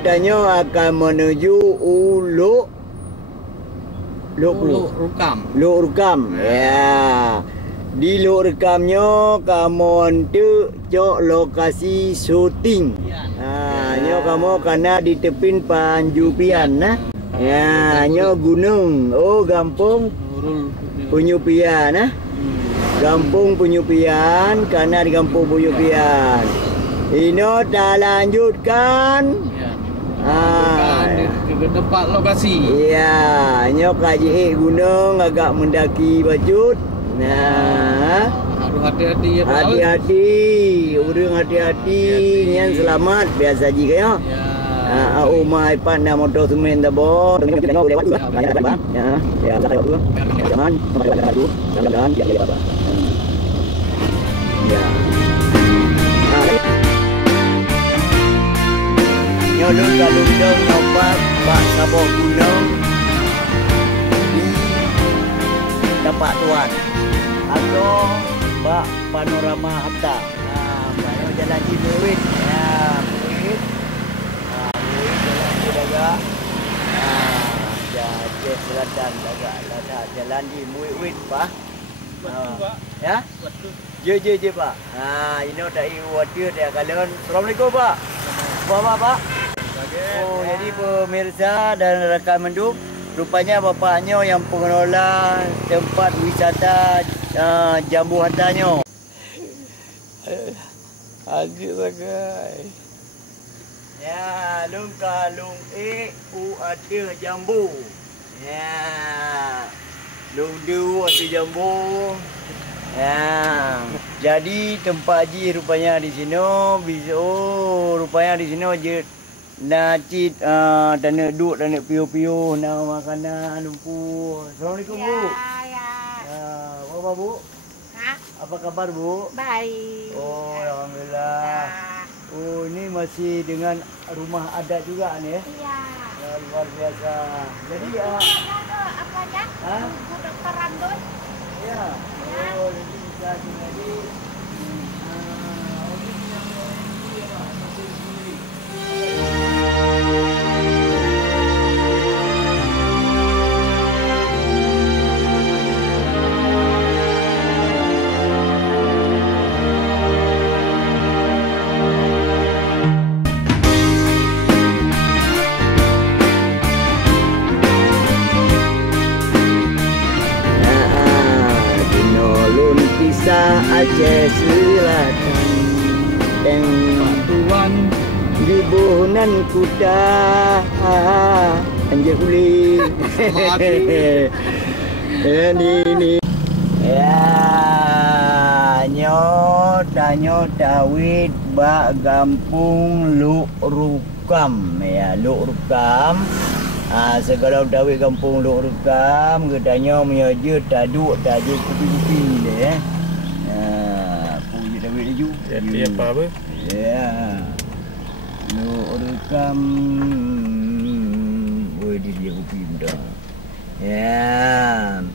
katanya akan menuju Luk Rukam. Ya. Di Luk Rukamnya kamu untuk cok lokasi syuting. Nyo kamu kena di tepin Panjupian nah. Ya, nyo gunung. Oh, Gampung Penyupian nah. Gampung Penyupian, karena di Gampung Penyupian. Ino dah lanjutkan. Ke tempat lokasi. Iya, nyo kaji gunung agak mendaki Bajut. Nah, harus hati-hati ya. Hati-hati, urang hati-hati, nyan selamat biasa ji kaya. Ya. Umai pandai motor semen dah bo. Ya, lewat dulu. Jangan dulu. Jangan dia apa. Ya. Nyolong galung nyobat Pak Sabok Gunung di tempat tuan atau Pak Panorama Hatta. Nah, jalan di Murid. Ya, Murid. Murid jalan di Daga. Jadi selatan Daga. Jalan di Murid, Pak. Ya? Je, Pak. Ini dah wadir dia kalian. Assalamualaikum, Pak. Pak. Oh, jadi pemirsa dan rakan menduk, rupanya bapaknya yang pengelola tempat wisata Jambu Hattanya. Adik bagai. Ya, lung ada jambu. Ya. Lung du ada jambu. Ya. Jadi tempat ji rupanya di sini rupanya di sini je nacit dan nak duduk dan nak piu-piu nak makanan lumpur. Assalamualaikum, Bu. Ya. Apa Bu? Ha? Apa kabar, Bu? Baik. Oh, alhamdulillah. Oh, ini masih dengan rumah adat juga ni ya? Iya. Ya, luar biasa. Jadi apa ya? Ha? Bu Dokter Randus. Ya. Oh, jadi bisa jadi Aceh Selatan dan Tuan di Bonan Kuta Anjir Uli. Ini ya nyot Dawid bak Gampung Luk Rukam ya, Luk Rukam. Segala Dawid Gampung Luk Rukam gedanya menyaja taduk tajuk kupi-kupi dia. Punya Dawid laju. Dia apa? Ya. Luk Rukam. Dia kupi muda. Ya.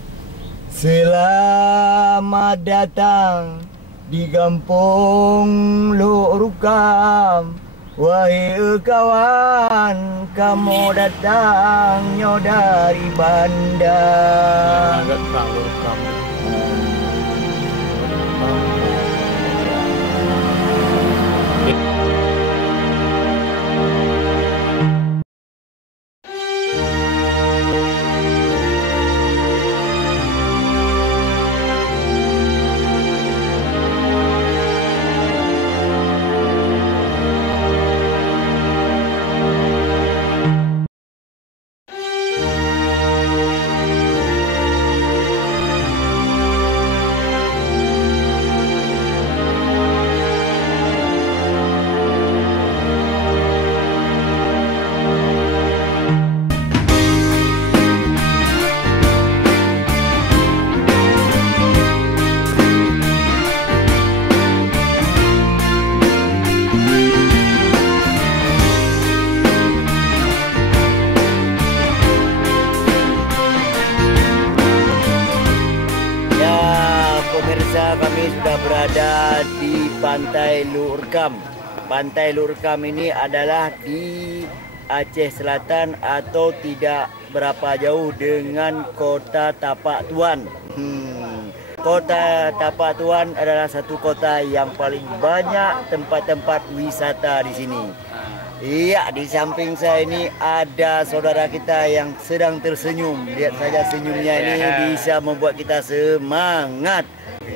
Selamat datang di Kampung Luk Rukam. Wahai kawan, kamu datangnya dari bandar. Agak tahu Rukam. Kami sudah berada di Pantai Luk Rukam. Pantai Luk Rukam ini adalah di Aceh Selatan atau tidak berapa jauh dengan Kota Tapak Tuan. Kota Tapak Tuan adalah satu kota yang paling banyak tempat-tempat wisata di sini. Iya, di samping saya ini ada saudara kita yang sedang tersenyum. Lihat saja senyumnya ini bisa membuat kita semangat.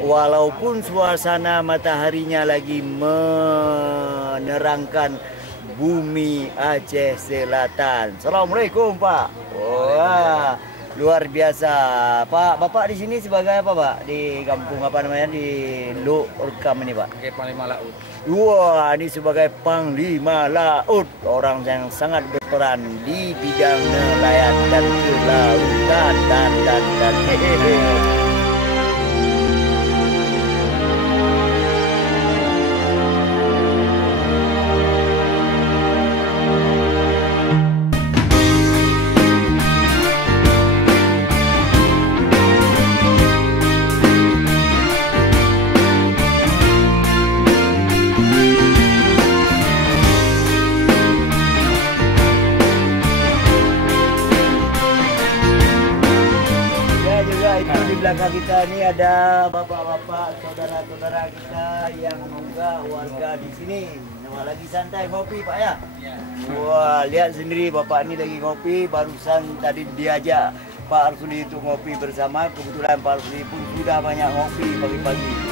Walaupun suasana mataharinya lagi menerangkan bumi Aceh Selatan. Assalamualaikum, Pak. Wah, luar biasa. Pak, Bapak di sini sebagai apa, Pak? Di kampung apa namanya? Di Luk Rekam ini, Pak? Sebagai Panglima Laut. Wah, ini sebagai Panglima Laut. Orang yang sangat berperan di bidang nelayan dan kelautan. Dan. Itu di belakang kita ini ada bapak-bapak, saudara-saudara kita yang juga warga di sini. Nama lagi santai ngopi, Pak ya? Wah, lihat sendiri bapak ini lagi ngopi. Barusan tadi diajak Pak Arsudi untuk ngopi bersama. Kebetulan Pak Arsudi pun sudah banyak ngopi pagi-pagi.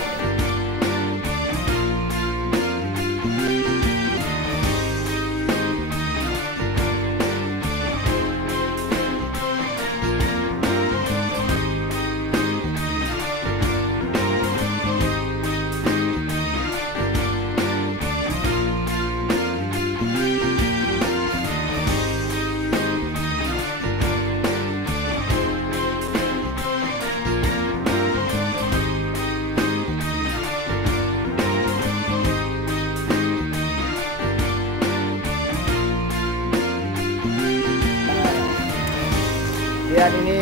Lihat ini,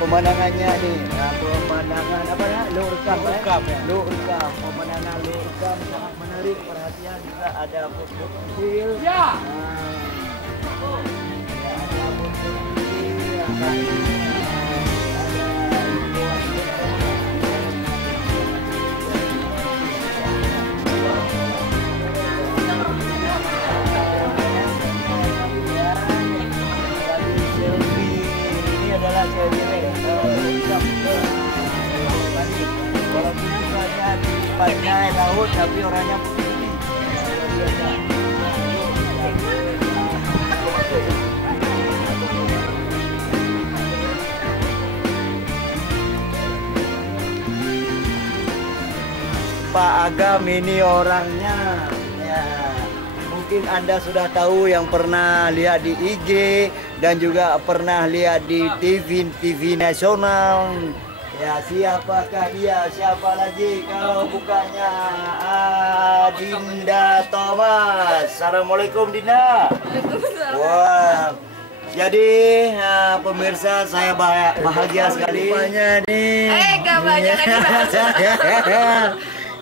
pemandangannya nih, pemandangan apa ya? Luk Rekam, ya? Luk Rekam, pemandangan Luk Rekam sangat menarik perhatian. Juga ada bos-bos kecil. Ya. Ada bos-bos kecil. Walaupun bukannya di pantai laut, tapi orangnya putih. Pak Agam ini orangnya. Ya. Mungkin Anda sudah tahu yang pernah lihat di IG dan juga pernah lihat di TV nasional. Ya, siapakah dia? Siapa lagi kalau bukannya Dinda Thomas. Assalamualaikum, Dinda. Wah. Jadi pemirsa, saya bahagia sekali. Banyak nih. Gak banyak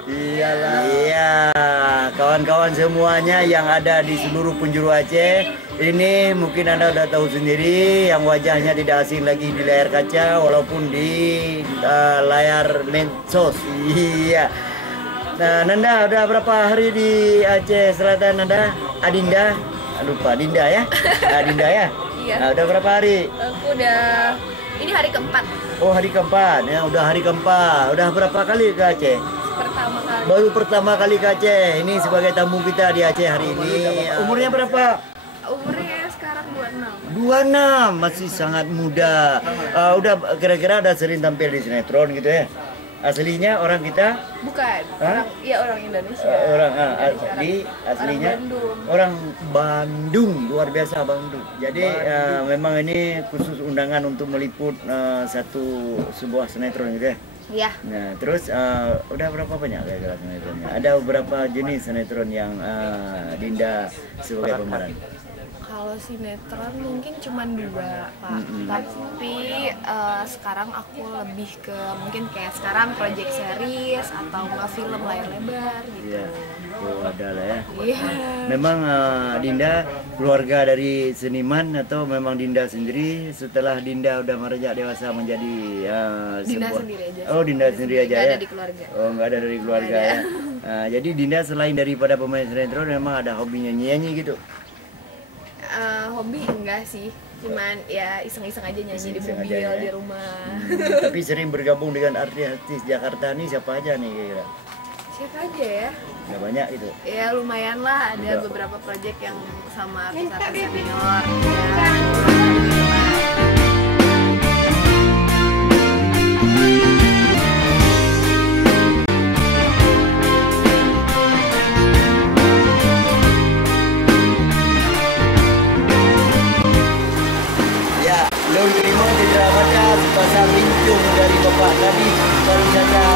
Iyalah. Iya, kawan-kawan semuanya yang ada di seluruh penjuru Aceh. Ini mungkin Anda udah tahu sendiri yang wajahnya tidak asing lagi di layar kaca walaupun di layar medsos. Iya. Nah, Nanda udah berapa hari di Aceh Selatan, Nanda? Adinda? Lupa, Dinda ya? Dinda ya? Iya. Nah, udah berapa hari? Aku udah, ini hari keempat. Oh, hari keempat. Ya, udah hari keempat. Udah berapa kali ke Aceh? Pertama kali. Baru pertama kali ke Aceh. Ini sebagai tamu kita di Aceh hari ini. Umurnya berapa? Umurnya sekarang 26. 26, masih sangat muda. Udah kira-kira udah sering tampil di sinetron gitu ya? Aslinya orang kita? Bukan, orang Indonesia. Di aslinya orang Bandung, luar biasa Bandung. Jadi memang ini khusus undangan untuk meliput sebuah sinetron gitu ya? Iya. Nah, terus udah berapa banyak kira-kira sinetronnya? Ada beberapa jenis sinetron yang Dinda sebagai pemeran? Kalau sinetron mungkin cuma 2, Pak. Tapi sekarang aku lebih ke mungkin kayak sekarang project series atau nggak film layar lebar gitu. Iya. Oh, ada lah ya. Iya. Memang Dinda keluarga dari seniman atau memang Dinda sendiri setelah Dinda udah merejak dewasa menjadi Dinda sebuah... sendiri aja. Oh, Dinda sendiri aja Nggak ya. ada di keluarga. Oh, nggak ada dari keluarga Nggak ya. Jadi Dinda selain daripada pemain sinetron memang ada hobi nyanyi-nyanyi gitu. Hobi enggak sih, cuman ya iseng-iseng aja nyanyi di Iseng-iseng mobil aja ya. di rumah. Tapi sering bergabung dengan artis-artis Jakarta nih siapa aja nih kira-kira? Siapa aja ya? Nggak banyak gitu. Ya lumayan lah, ada Enggak. beberapa project yang sama artis-artis senior. Ya. Ya, belum terima Citra Baca sepasang rincung dari Bapak Kadis Pariwisata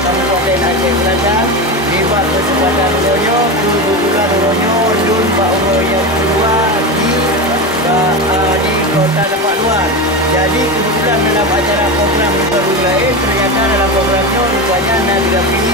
Kabupaten Aceh Selatan. Lewat kesempatan Ronyo, kebetulan Ronyo Dun Pak Umroh yang kedua di Kota Tapak Luar. Jadi kebetulan dalam acara program Lupa Lain ternyata dalam programnya rupanya anda tidak pilih